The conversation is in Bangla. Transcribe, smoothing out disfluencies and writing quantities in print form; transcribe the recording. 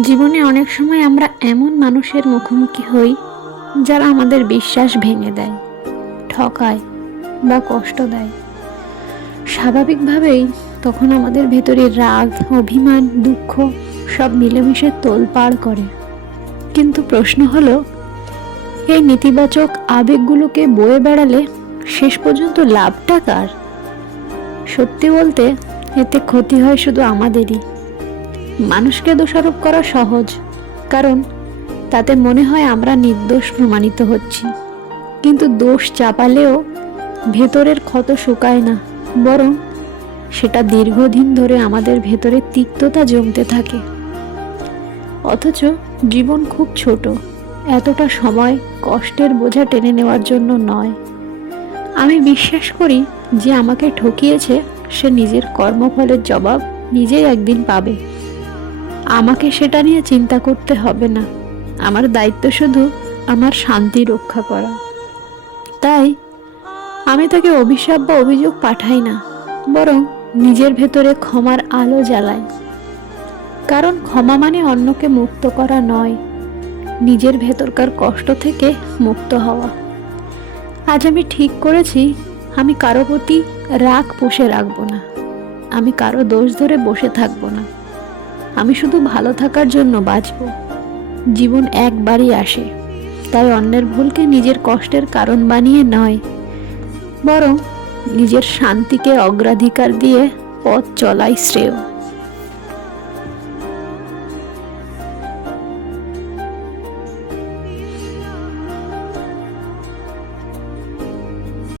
জীবনে অনেক সময় আমরা এমন মানুষের মুখোমুখি হই যারা আমাদের বিশ্বাস ভেঙে দেয়, ঠকায় বা কষ্ট দেয়। স্বাভাবিকভাবেই তখন আমাদের ভেতরে রাগ, অভিমান, দুঃখ সব মিলেমিশে তোলপাড় করে। কিন্তু প্রশ্ন হলো, এই নেতিবাচক আবেগগুলোকে বয়ে বেড়ালে শেষ পর্যন্ত লাভটা কার? সত্যি বলতে এতে ক্ষতি হয় শুধু আমাদেরই। মানুষকে দোষারোপ করা সহজ, কারণ তাতে মনে হয় আমরা নির্দোষ প্রমাণিত হচ্ছি। কিন্তু দোষ চাপালেও ভেতরের ক্ষত শুকায় না, বরং সেটা দীর্ঘদিন ধরে আমাদের ভেতরে তিক্ততা জমতে থাকে। অথচ জীবন খুব ছোট, এতটা সময় কষ্টের বোঝা টেনে নেওয়ার জন্য নয়। আমি বিশ্বাস করি যে আমাকে ঠকিয়েছে সে নিজের কর্মফলের জবাব নিজেই একদিন পাবে। আমাকে সেটা নিয়ে চিন্তা করতে হবে না। আমার দায়িত্ব শুধু আমার শান্তি রক্ষা করা। তাই আমি তাকে অভিশাপ বা অভিযোগ পাঠাই না, বরং নিজের ভেতরে ক্ষমার আলো জ্বালাই। কারণ ক্ষমা মানে অন্যকে মুক্ত করা নয়, নিজের ভেতরকার কষ্ট থেকে মুক্ত হওয়া। আজ আমি ঠিক করেছি, আমি কারো প্রতি রাগ পুষে রাখবো না, আমি কারো দোষ ধরে বসে থাকবো না। আমি শুধু ভালো থাকার জন্য বাঁচব। জীবন একবারই আসে, তাই অন্যের ভুলকে নিজের কষ্টের কারণ বানিয়ে নয়, বরং নিজের শান্তিকে অগ্রাধিকার দিয়ে পথ চলাই শ্রেয়।